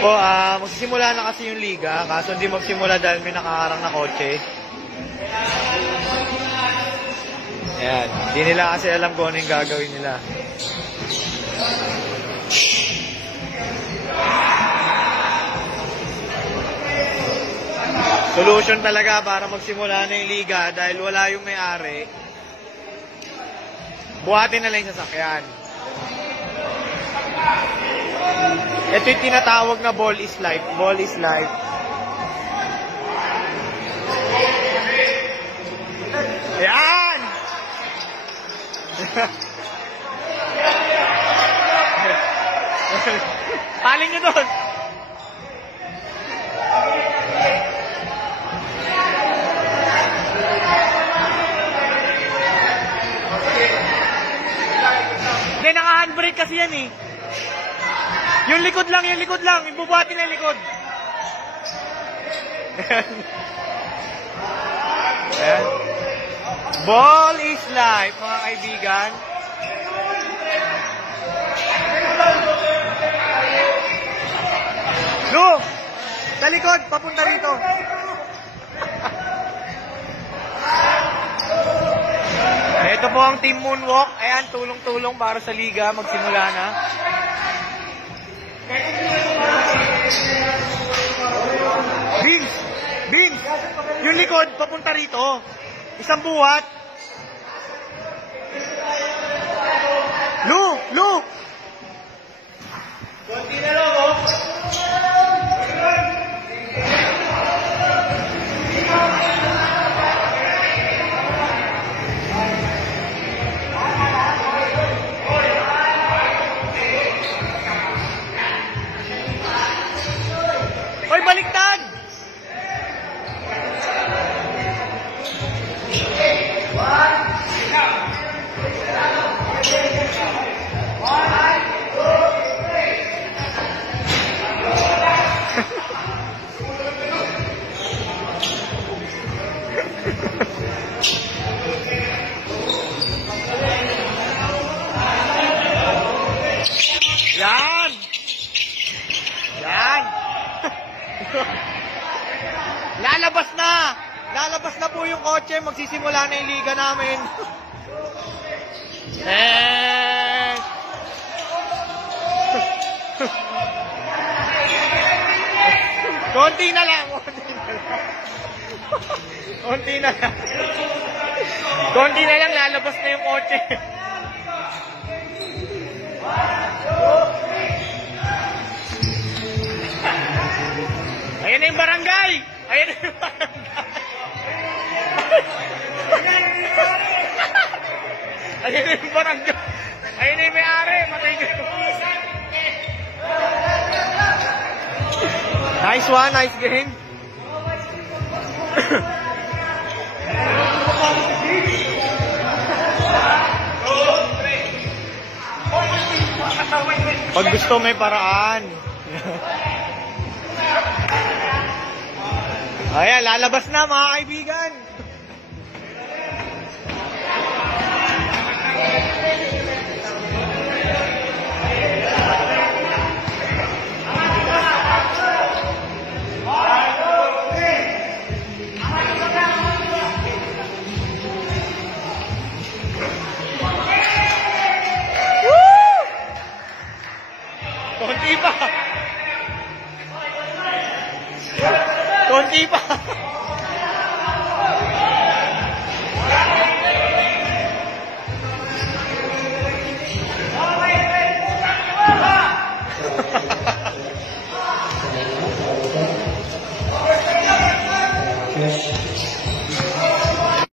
Po, magsisimula na kasi yung liga, kaso hindi magsimula dahil may nakaharang na kotse. Ayan, hindi nila kasi alam kung ano yung gagawin nila. Solution talaga para magsimula na yung liga dahil wala yung may-ari. Buhatin na lang yung sasakyan. Ito yung tinatawag na ball is life. Ball is life. Ayan! Paling nyo doon! Hindi, naka-handbrake kasi yan eh. Yung likod lang. Ibubuhatin na yung likod. Ayan. Ball is life, mga kaibigan. Lu! Sa likod, papunta rito. Ito po ang Team Moonwalk. Ayan, tulong-tulong para sa liga. Magsimula na. Beans! Yung likod, papunta rito. Isang buhat. Lu! Konti na lang, oh. Hoy, baliktad! Yan! Lalabas na po yung kotse. Magsisimula na yung liga namin. Konti na lang. Konti na lang, lalabas na yung kotse. Ayan na yung barangay! Ayan na yung barangay! Ayan na yung may-ari! Matay ko. Nice one, nice game. Pag gusto may paraan. Ayan, lalabas na mga kaibigan. Konti pa.